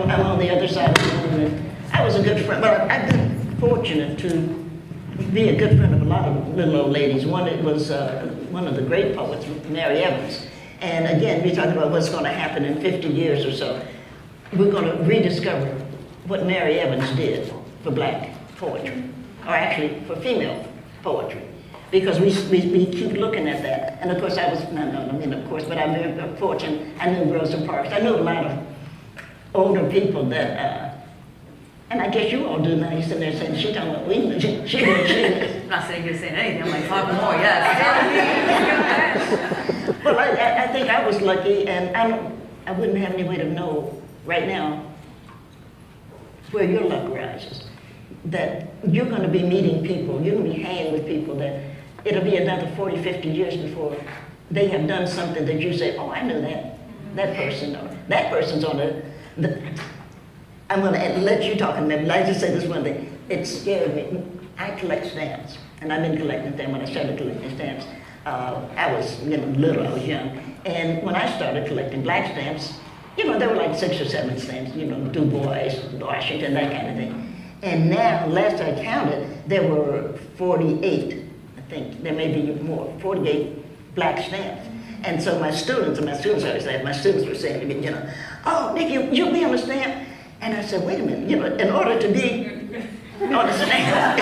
I'm on the other side of the room. And I was a good friend. Well, I've been fortunate to be a good friend of a lot of little old ladies. One, it was one of the great poets, Mary Evans. And again, we're talking about what's going to happen in 50 years or so. We're going to rediscover what Mary Evans did for black poetry, or actually for female poetry. Because we keep looking at that. And of course, I mean, of course, but I'm very fortunate. I knew Rosa Parks. I knew a lot of older people that, and I guess you all do now. You sit there saying, she talking about we, she. I'm not sitting here saying anything, I'm like, talk more, yes. Well, I think I was lucky, and I wouldn't have any way to know right now where your luck rises. That you're going to be meeting people, you're going to be hanging with people that it'll be another 40, 50 years before they have done something that you say, oh, I knew that person, or that person's on I'm going to let you talk, and I just say this one thing. It scared me. I collect stamps, and I've been collecting them when I started collecting stamps. I was little, I was young, and when I started collecting black stamps, there were like 6 or 7 stamps, Du Bois, Washington, that kind of thing. And now, last I counted, there were 48, I think. There may be more, 48 black stamps. And so my students always said, my students were saying to me, oh, Nick, you'll be on the stamp? And I said, wait a minute, in order to be on the stamp,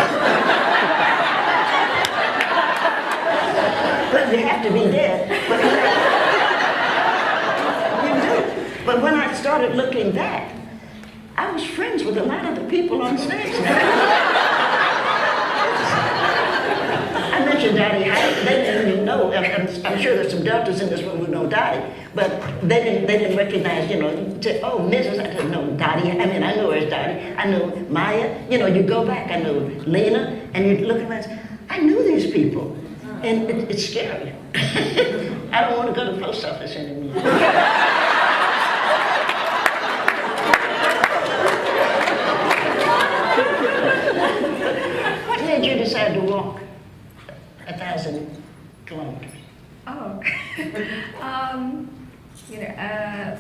but you have to be dead. You do. But when I started looking back, I was friends with a lot of the people on stage now. I mentioned Dottie Hyatt. They didn't even know. I'm sure there's some Deltas in this room who know Dottie, but they didn't recognize, oh, Mrs. I didn't know Dottie. I mean, I know her as Dottie. I know Maya. You go back, I know Lena, and you look at them and say, I knew these people. And it's scary. I don't want to go to the post office anymore. What made you decide to walk 1,000 kilometers? Oh,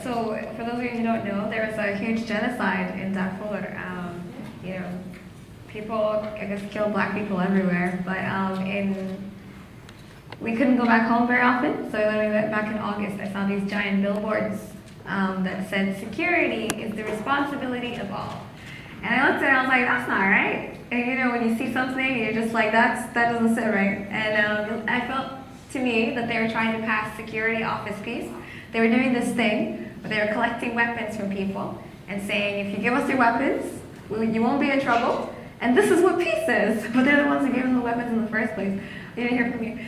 so for those of you who don't know, there was a huge genocide in Darfur. People, I guess, killed black people everywhere, but we couldn't go back home very often, so when we went back in August, I saw these giant billboards that said, security is the responsibility of all. And I looked at it and I was like, that's not right. And when you see something, you're just like, that doesn't sit right. And I felt, to me, that they were trying to pass security office peace. They were doing this thing where they were collecting weapons from people and saying, if you give us your weapons, you won't be in trouble. And this is what peace is. But they're the ones who gave them the weapons in the first place. You didn't hear from me.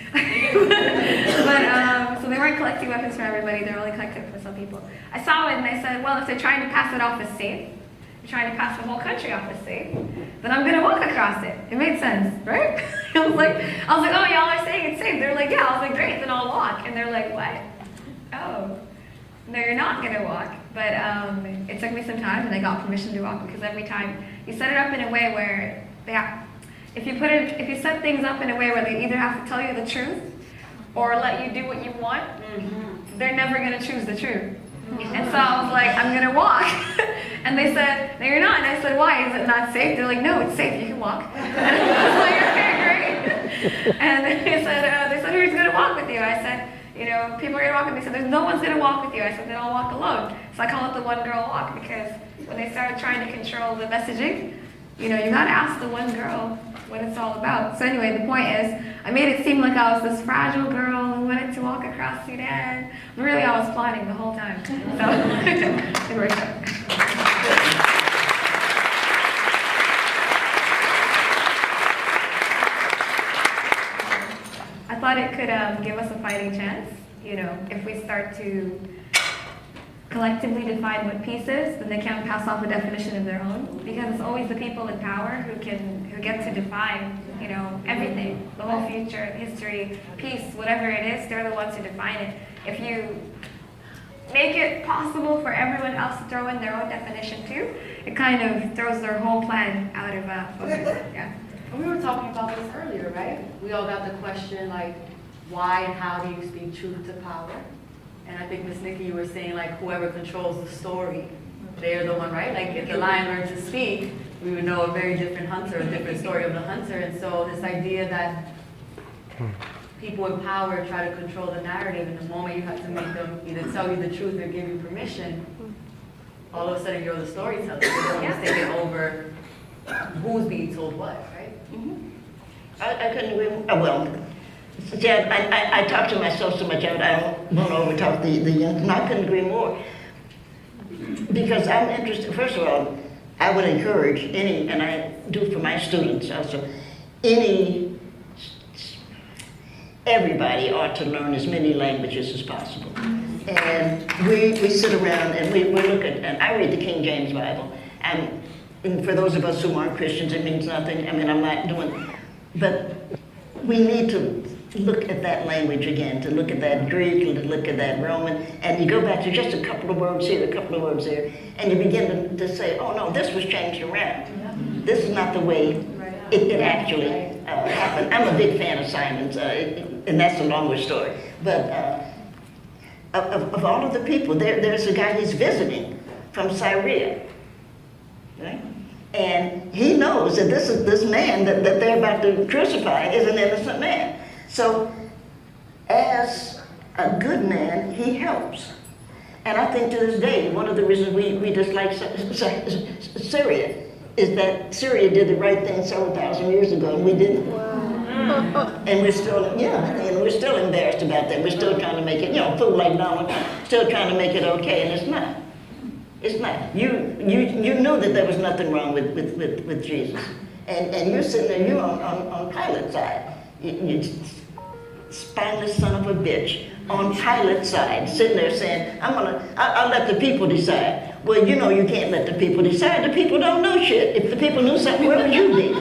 So they weren't collecting weapons for everybody. They were only collecting for some people. I saw it and I said, well, if they're trying to pass it off as safe, they're trying to pass the whole country off as safe, then I'm going to walk across it. It made sense, right? I was like, oh, y'all are saying it's safe. They're like, yeah. I was like, great, then I'll walk. And they're like, what? Oh, no, you're not going to walk. But it took me some time, and I got permission to walk, because every time you set it up in a way where if you set things up in a way where they either have to tell you the truth or let you do what you want, they're never going to choose the truth. And so I was like, I'm going to walk. And they said, no, you're not. And I said, why? Is it not safe? They're like, no, it's safe. You can walk. And I was like, okay, great. And they said, who's going to walk with you? I said, people are going to walk with me. They said, there's no one's going to walk with you. I said, then I'll walk alone. So I call it the one girl walk, because when they started trying to control the messaging, you got to ask the one girl what it's all about. So anyway, the point is, I made it seem like I was this fragile girl who wanted to walk across Sudan. But really, I was plotting the whole time. So it worked out. I thought it could give us a fighting chance. If we start to collectively define what peace is, then they can't pass off a definition of their own, because it's always the people in power who get to define, everything, the whole future, history, peace, whatever it is, they're the ones who define it. If you make it possible for everyone else to throw in their own definition too, it kind of throws their whole plan out of focus. Yeah. We were talking about this earlier, right? We all got the question, like, why and how do you speak truth to power? And I think, Miss Nikki, you were saying, like, whoever controls the story they're the one, right? Like if the lion learned to speak, we would know a very different hunter, a different story of the hunter. And so this idea that people in power try to control the narrative, and the moment you have to make them either tell you the truth or give you permission, all of a sudden you're the storyteller. You're almost taking over who's being told what, right? I couldn't agree more. Well, Jeb, I talk to myself so much, I don't want to overtalk the young, and I couldn't agree more. Because I'm interested, first of all, I would encourage any, and I do for my students also, everybody ought to learn as many languages as possible. And we sit around and we look at, and I read the King James Bible, and for those of us who aren't Christians, it means nothing. I mean, I'm not doing, but we need to look at that language again, to look at that Greek, to look at that Roman, and you go back to just a couple of words here, a couple of words there, and you begin to say, oh no, this was changed around. This is not the way it actually happened. I'm a big fan of Simon's, and that's a longer story. But of all of the people, there's a guy he's visiting from Syria, right? And he knows that this man that they're about to crucify is an innocent man. So, as a good man, he helps. And I think to this day, one of the reasons we dislike Syria is that Syria did the right thing several thousand years ago, and we didn't. Wow. And we're still, and we're still embarrassed about that. We're still trying to make it, fool like Donald, still trying to make it okay, and it's not. It's not. You knew that there was nothing wrong with Jesus, and you're sitting there, you're on Pilate's side. You spineless son of a bitch on Pilate's side, sitting there saying, I'll let the people decide. Well, you can't let the people decide. The people don't know shit. If the people knew something, where would you be?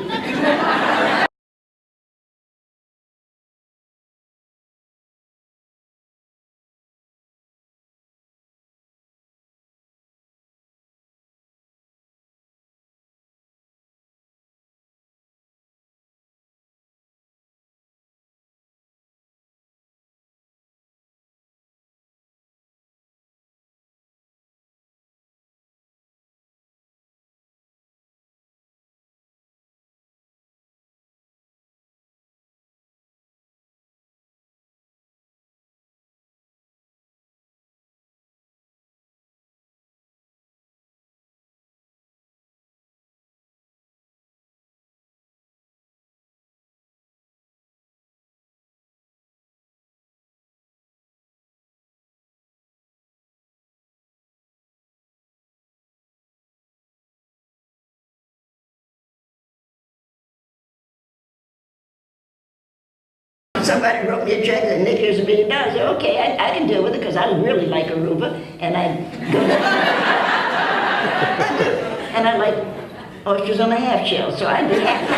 Somebody wrote me a check and Nick, here's $1 million. I said, okay, I can deal with it because I really like Aruba, and I go and I like oysters on a half shell, so I do half.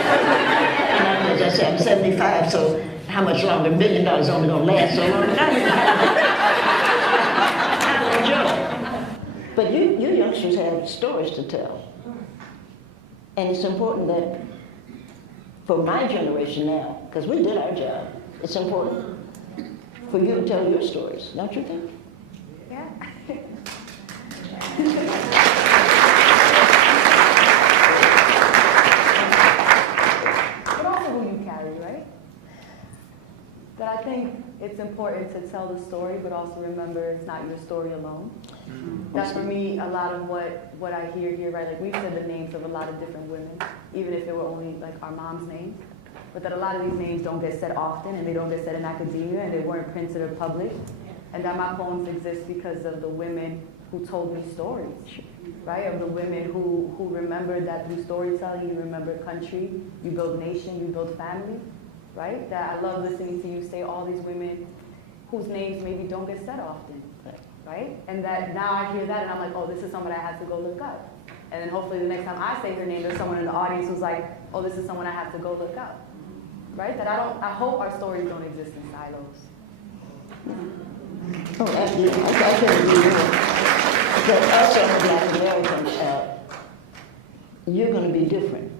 And as I said, I'm 75, so how much longer? $1 million is only going to last so long. I enjoy it. But you youngsters have stories to tell, and it's important that for my generation now, because we did our job, it's important for you to tell your stories, don't you think? Yeah. But also who you carry, right? But I think it's important to tell the story, but also remember it's not your story alone. That's for me a lot of what I hear here, right? Like we've said the names of a lot of different women, even if they were only like our mom's names. But that a lot of these names don't get said often, and they don't get said in academia, and they weren't printed or published. And that my poems exist because of the women who told me stories, right? Of the women who remembered that through storytelling, you remember country, you build nation, you build family, right? That I love listening to you say all these women whose names maybe don't get said often, right? And that now I hear that, and I'm like, oh, this is someone I have to go look up. And then hopefully the next time I say her name, there's someone in the audience who's like, oh, this is someone I have to go look up. Right? That I hope our stories don't exist in silos. Oh, absolutely. I couldn't agree more. But also, as Black Americans, you're going to be different.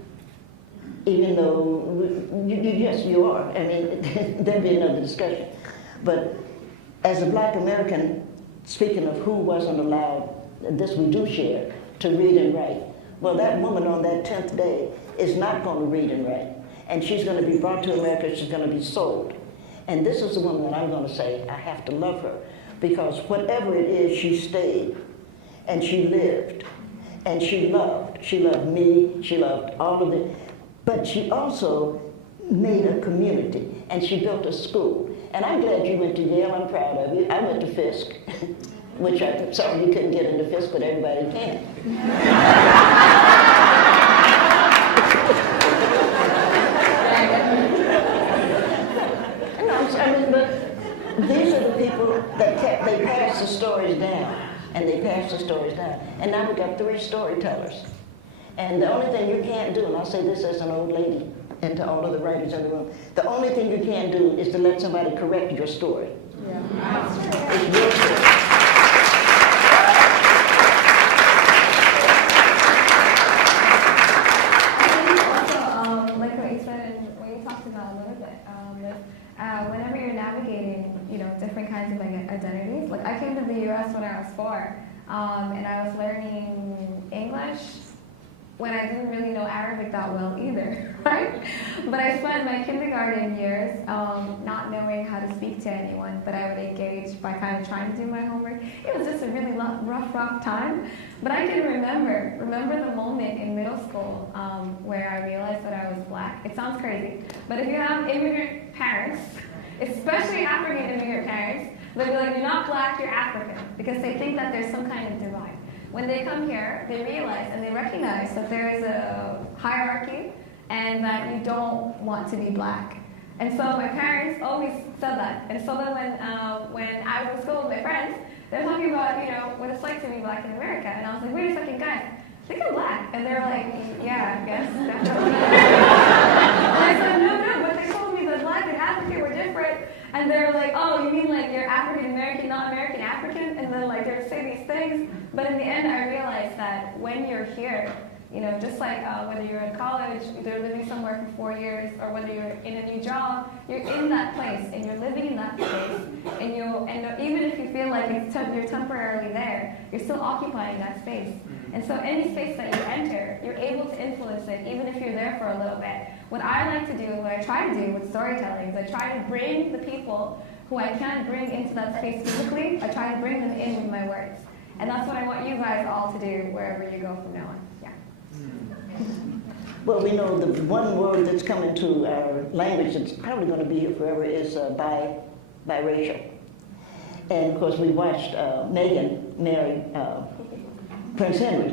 Even though, yes, you are. I mean, there'd be another discussion. But as a Black American, speaking of who wasn't allowed, this we do share, to read and write. Well, that woman on that 10th day is not going to read and write. And she's going to be brought to America, she's going to be sold. And this is the woman that I'm going to say, I have to love her. Because whatever it is, she stayed. And she lived. And she loved. She loved me, she loved all of it. But she also made a community. And she built a school. And I'm glad you went to Yale, I'm proud of you. I went to Fisk, which I'm sorry you couldn't get into Fisk, but everybody can. But these are the people that they pass the stories down, and they pass the stories down. And now we've got 3 storytellers. And the only thing you can't do, and I'll say this as an old lady, and to all of the writers in the room, the only thing you can't do is to let somebody correct your story. Yeah. It's your story. Like what you said and what you talked about a little bit, whenever you're navigating, different kinds of identities. Like I came to the U.S. when I was 4, and I was learning English when I didn't really know Arabic that well either, right? But I spent my kindergarten years not knowing how to speak to anyone, but I would engage by kind of trying to do my homework. It was just a really rough time. But I can remember the moment in middle school where I realized that I was black. It sounds crazy, but if you have immigrant parents, especially African immigrant parents, they'll be like, you're not black, you're African, because they think that there's some kind of divide. When they come here, they realize and they recognize that there is a hierarchy and that you don't want to be black. And so my parents always said that. And so then when I was in school with my friends, they're talking about, what it's like to be black in America. And I was like, wait a second, guys, I think I'm black. And they're like, yeah, I guess, definitely. And I said, no, but they told me that black and African were different. And they're like, oh, you mean like you're African American, not American African? And then like they'd say these things. But in the end, I realized that when you're here, just like whether you're in college, either living somewhere for 4 years, or whether you're in a new job, you're in that place and you're living in that place. And even if you feel like you're temporarily there, you're still occupying that space. And so any space that you enter, you're able to influence it, even if you're there for a little bit. What I like to do, and what I try to do with storytelling, is I try to bring the people who I can't bring into that space physically, I try to bring them in with my words. And that's what I want you guys all to do wherever you go from now on. Yeah. Well, we know the one word that's coming to our language that's probably going to be here forever is biracial. And of course, we watched Meghan marry Prince Henry.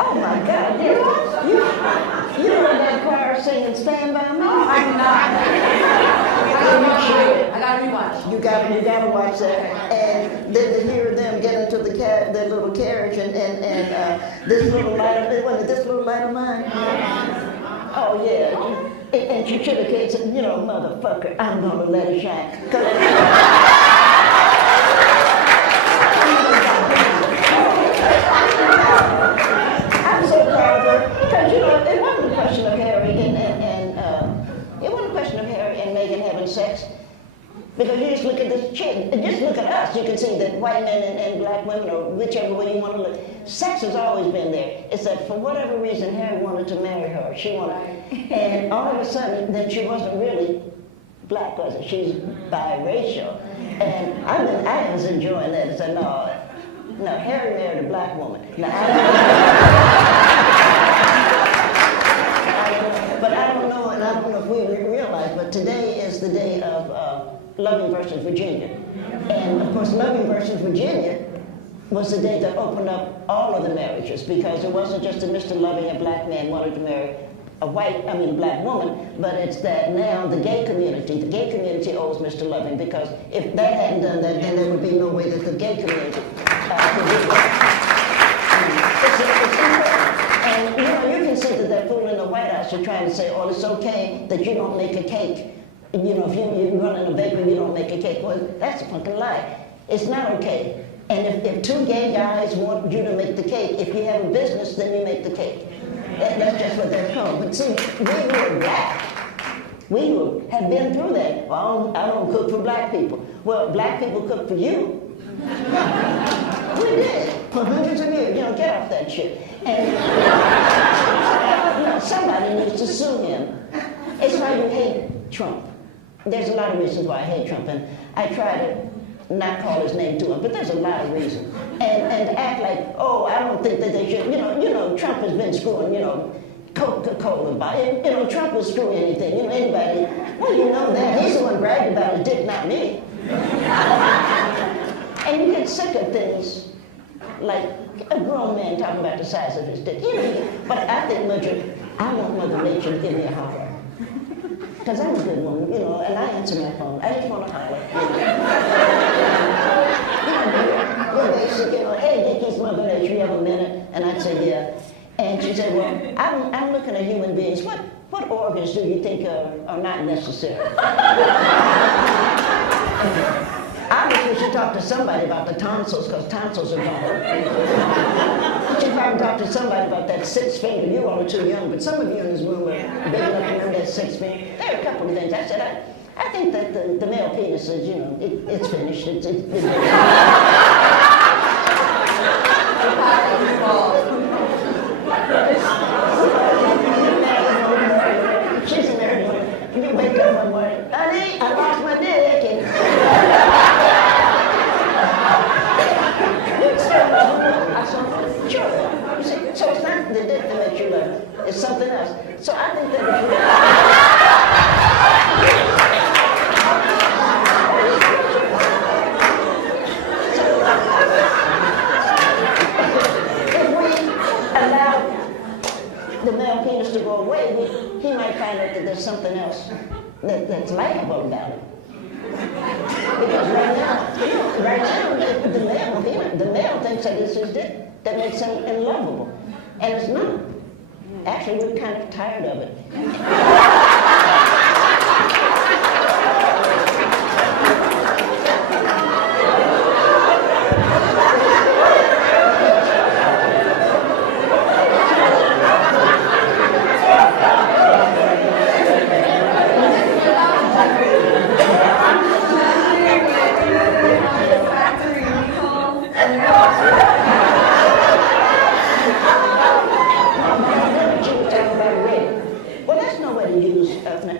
Oh my God! You were in that choir singing "Stand by Me." I'm not. I gotta rewatch. You gotta watch that, and then to hear them get into their little carriage and this little light of mine. Oh yeah, and she should have said, motherfucker, I'm gonna let it shine. I'm so proud of her because it wasn't a question of Harry it wasn't a question of Harry and Meghan having sex. Because you just look at this chick, just look at us, you can see that white men and black women, or whichever way you want to look, sex has always been there. It's that for whatever reason, Harry wanted to marry her. She wanted, and all of a sudden, then she wasn't really black, was it? She's biracial. And I was enjoying that. I said, no, Harry married a black woman. Now, but I don't know, and I don't know if we realize, but today is the day of Loving versus Virginia. And of course, Loving versus Virginia was the day that opened up all of the marriages, because it wasn't just that Mr. Loving, a black man, wanted to marry a black woman, but it's that now the gay community owes Mr. Loving, because if that hadn't done that, then there would be no way that the gay community could do that. It's important. And you can see that that fool in the White House are trying to say, oh, it's okay that you don't make a cake. If you run in a bakery, you don't make a cake. Well, that's a fucking lie. It's not okay. And if 2 gay guys want you to make the cake, if you have a business, then you make the cake. That's just what they're called. But see, we who are black, we who have been through that. Well, I don't cook for black people. Well, black people cook for you. We did for hundreds of years. Get off that shit. And somebody needs to sue him. It's why you hate Trump. There's a lot of reasons why I hate Trump, and I try to not call his name to him, but there's a lot of reasons. And act like, oh, I don't think that they should. Trump has been screwing, Coca-Cola by it. Trump will screw anything. Anybody. Well, you know that. He's the one bragging about his dick, not me. And you get sick of things like a grown man talking about the size of his dick. But I think I want Mother Nature to give me a holler. Because I'm a good woman, and I answer my phone. I just want to holler. You're basic, hey, Dickie's Mother Nature, you have a minute? And I'd say, yeah. And she said, well, I'm looking at human beings. What organs do you think are not necessary? Obviously, we should talk to somebody about the tonsils, because tonsils are gone. We should probably talk to somebody about that 6 finger. You all are too young, but some of you in this room are big enough to remember that 6 finger. There are a couple of things. I said, I think that the male penis is, it's finished. It's She's a married woman. You wake up one morning, honey, I lost my dick. And sure. You see, so it's not the dick that makes you love it. It's something else. So I think that if we allow the male penis to go away, he might find out that there's something else that's likable about it. Because right now, the male thinks that it's his dick that makes him unlovable. And it's not. Actually, we're kind of tired of it.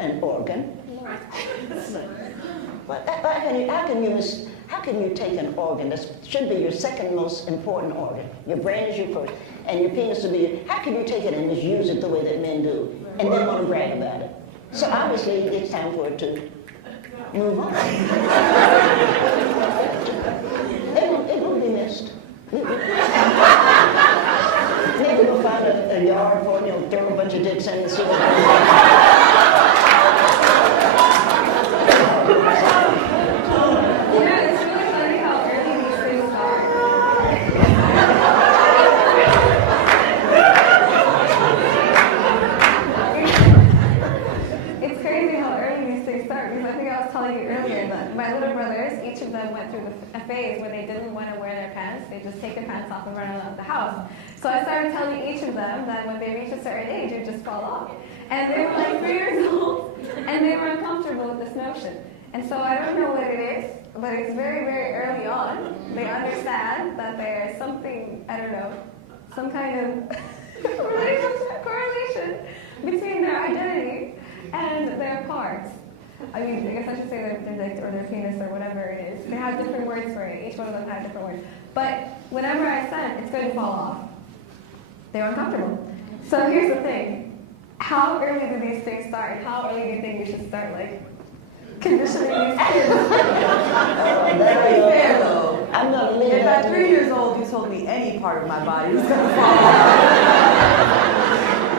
An organ. But how can you take an organ that should be your second most important organ? Your brain is your first, and your penis will be your, how can you take it and misuse it the way that men do, and then want to brag about it? So obviously it's time for it to move on. It will be missed. Maybe we'll find a yard for it, throw a bunch of dicks in and see what happens. It's really funny how early these things start. It's crazy how early these things start, because I think I was telling you earlier that my little brothers, each of them went through a phase where they didn't want to wear their pants. They just take their pants off and run out of the house. So I started telling each of them that when they reach a certain age, it just fall off. And they were like 3 years old, and they were uncomfortable with this notion. And so I don't know what it is, but it's very, very early on. They understand that there's something, I don't know, some kind of correlation between their identity and their parts. I mean, I guess I should say their dick or their penis or whatever it is. They have different words for it. Each one of them had different words. But whenever I said it's going to fall off, they were uncomfortable. So here's the thing. How early do these things start? How early do you think we should start, conditioning these kids? Fair though. I'm not leaving. If at 3 years old you told me any part of my body was going to fall off,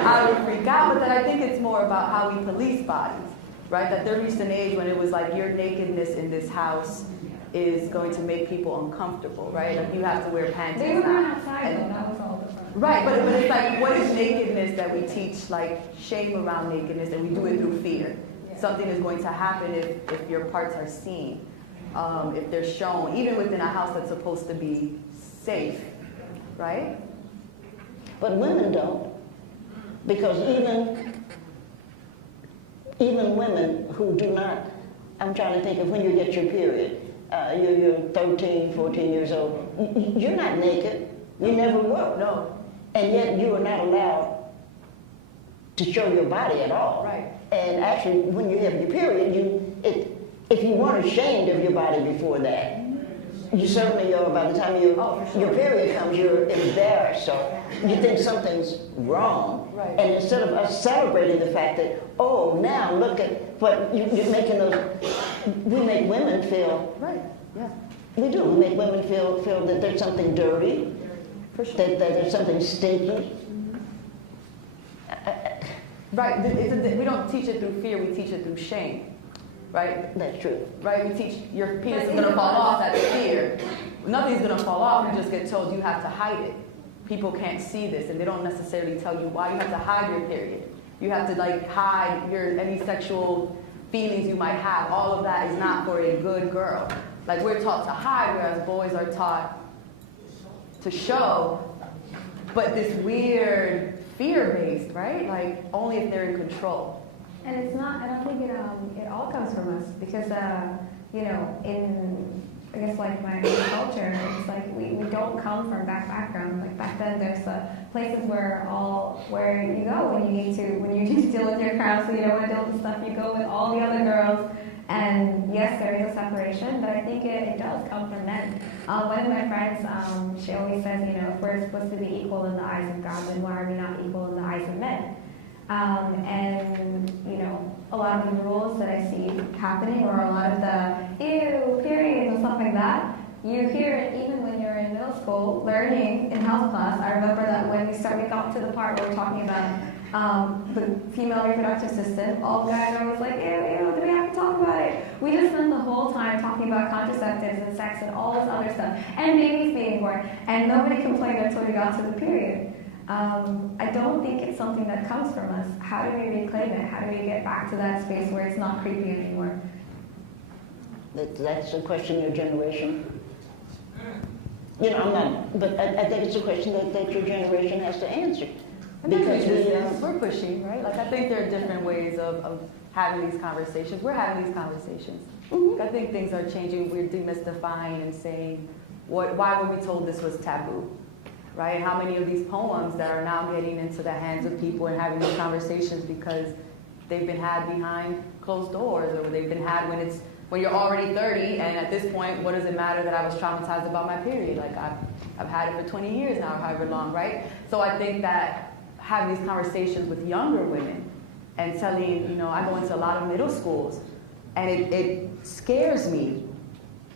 I would freak out. But then I think it's more about how we police bodies, right? That there reached an age when it was like your nakedness in this house is going to make people uncomfortable, right? Like you have to wear panties. They were now. outside though, that was all different. Right, but it's like, what is nakedness that we teach, like shame around nakedness, and we do it through fear? Something is going to happen if your parts are seen, if they're shown, even within a house that's supposed to be safe, right? But women don't, because even women who do not, I'm trying to think of when you get your period, you're 13, 14 years old, you're not naked. You never were. No. And yet you are not allowed to show your body at all. Right. And actually, when you have your period, if you weren't ashamed of your body before that, you certainly are. By the time your period comes, you're embarrassed. So you think something's wrong. Right. And instead of us celebrating the fact that, oh, now look at what you're making those, we make women feel. Right. Yeah. We do. We make women feel that there's something dirty, For sure. that there's something stinky. Right. We don't teach it through fear. We teach it through shame. Right. That's true. Right. We teach your penis is gonna fall off. That's fear. Nothing's gonna fall off. You just get told you have to hide it. People can't see this, and they don't necessarily tell you why you have to hide your period. You have to like hide any sexual feelings you might have. All of that is not for a good girl. Like we're taught to hide, whereas boys are taught to show. But this weird fear-based, right? Like only if they're in control. And it's not, I don't think it all comes from us because, you know, in, I guess like my culture, it's like we don't come from that background. Like back then there's places where you go when you need to deal with your crowd, so you don't want to deal with the stuff, you go with all the other girls. And yes, there is a separation, but I think it does come from men. One of my friends, she always says, you know, if we're supposed to be equal in the eyes of God, then why are we not equal in the eyes of men? And, you know, a lot of the rules that I see happening, or a lot of the ew, periods and stuff like that, you hear it even when you're in middle school, learning in health class. I remember that when we got to the part where we're talking about the female reproductive system, all the guys are always like, ew, do we have to talk about it? We just spent the whole time talking about contraceptives and sex and all this other stuff, and babies being born, and nobody complained until we got to the period. I don't think it's something that comes from us. How do we reclaim it? How do we get back to that space where it's not creepy anymore? That's a question of your generation. You know, I'm not, but I think it's a question that your generation has to answer. Because we're pushing, right? Like I think there are different ways of having these conversations. We're having these conversations. Mm-hmm. I think things are changing. We're demystifying and saying, why were we told this was taboo? Right? How many of these poems that are now getting into the hands of people and having these conversations because they've been had behind closed doors, or they've been had when you're already 30, and at this point, what does it matter that I was traumatized about my period? Like I've had it for 20 years now, or however long, right? So I think that having these conversations with younger women and telling, you know, I go into a lot of middle schools, and it scares me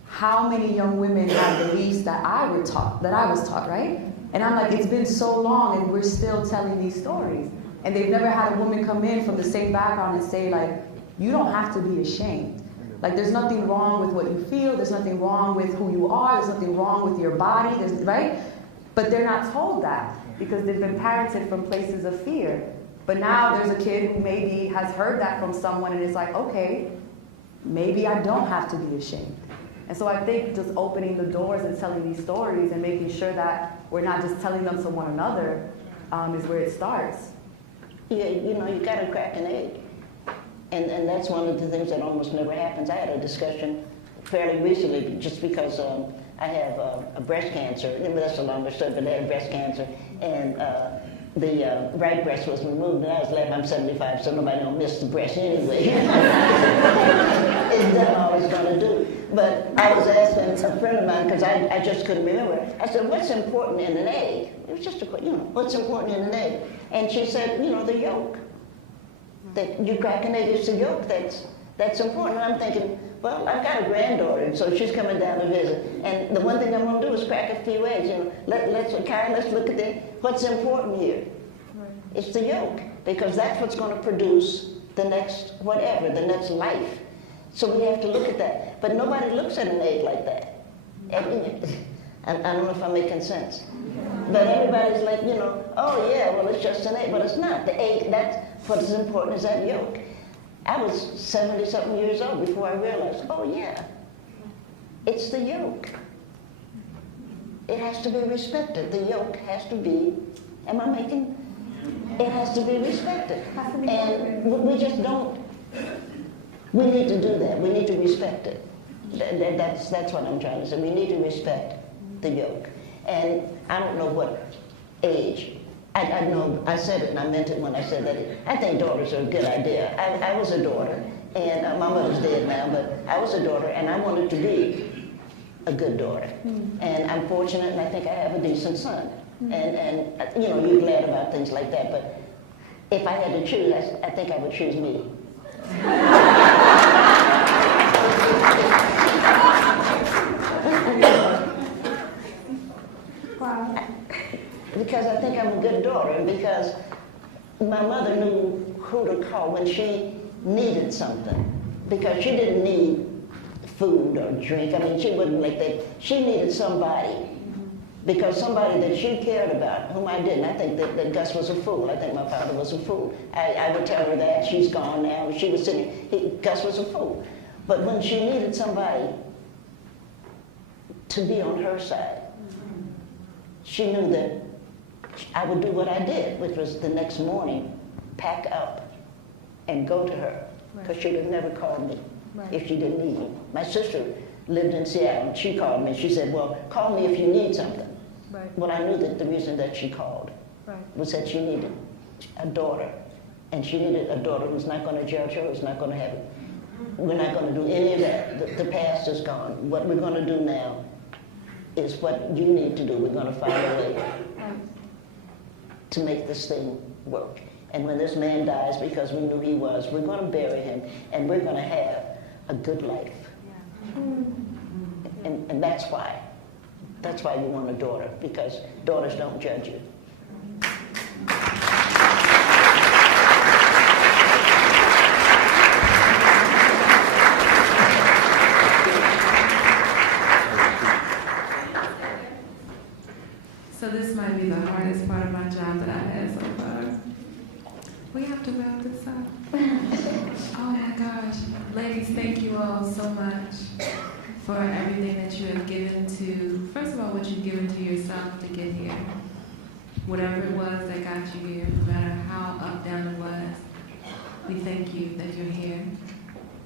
how many young women have beliefs that I was taught, right? And I'm like, it's been so long and we're still telling these stories. And they've never had a woman come in from the same background and say like, you don't have to be ashamed. Like there's nothing wrong with what you feel, there's nothing wrong with who you are, there's nothing wrong with your body, right? But they're not told that because they've been parented from places of fear. But now there's a kid who maybe has heard that from someone and is like, okay, maybe I don't have to be ashamed. And so I think just opening the doors and telling these stories and making sure that we're not just telling them to one another is where it starts. Yeah, you know, you got to crack an egg. And that's one of the things that almost never happens. I had a discussion fairly recently just because I have a breast cancer. That's a longer story, but I had breast cancer. And the right breast was removed, and I was laughing. I'm 75, so nobody don't miss the breast anyway. It's done all it's going to do. But I was asking a friend of mine, because I just couldn't remember. I said, what's important in an egg? It was just a question, you know, what's important in an egg? And she said, you know, the yolk. That you crack an egg, it's the yolk that's important. And I'm thinking, well, I've got a granddaughter, so she's coming down to visit. And the one thing I'm going to do is crack a few eggs. You know, let's look at what's important here. Right. It's the yolk, because that's what's going to produce the next whatever, the next life. So we have to look at that. But nobody looks at an egg like that. I don't know if I'm making sense. But everybody's like, you know, oh yeah, well it's just an egg. But it's not. The egg, that's what's important is that yolk. I was 70-something years old before I realized, oh yeah, it's the yolk. It has to be respected. The yolk has to be, it has to be respected. And we just don't, we need to do that. We need to respect it. That's what I'm trying to say. We need to respect the yoke. And I don't know what age. I know, I said it and I meant it when I said that. I think daughters are a good idea. I was a daughter, and my mother's dead now, but I was a daughter, and I wanted to be a good daughter. And I'm fortunate, and I think I have a decent son. And you know, you're glad about things like that, but if I had to choose, I think I would choose me. Because I think I'm a good daughter, and because my mother knew who to call when she needed something. Because she didn't need food or drink. I mean, she wasn't like that. She needed somebody. Because somebody that she cared about, whom I didn't. I think that Gus was a fool. I think my father was a fool. I would tell her that. She's gone now. She was sitting. Gus was a fool. But when she needed somebody to be on her side, she knew that I would do what I did, which was the next morning, pack up and go to her. Because she would have never called me if she didn't need me. My sister lived in Seattle, and she called me. She said, well, call me if you need something. Well, I knew that the reason that she called was that she needed a daughter. And she needed a daughter who's not going to judge her, who's not going to have it. We're not going to do any of that. The past is gone. What we're going to do now is what you need to do. We're going to find a way to make this thing work. And when this man dies, because we knew he was, we're going to bury him, and we're going to have a good life. And that's why. That's why you want a daughter, because daughters don't judge you. So this might be the hardest part of my job that I've had so far. We have to wrap this up. Oh my gosh. Ladies, thank you all so much for everything that you have given to, first of all, what you've given to yourself to get here. Whatever it was that got you here, no matter how up, down it was, we thank you that you're here,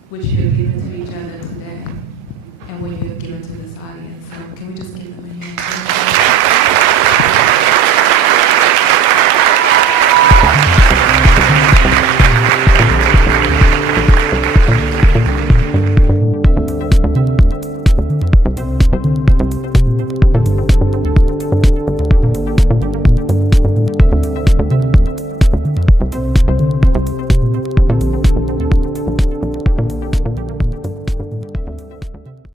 which you have given to each other today, and what you have given to this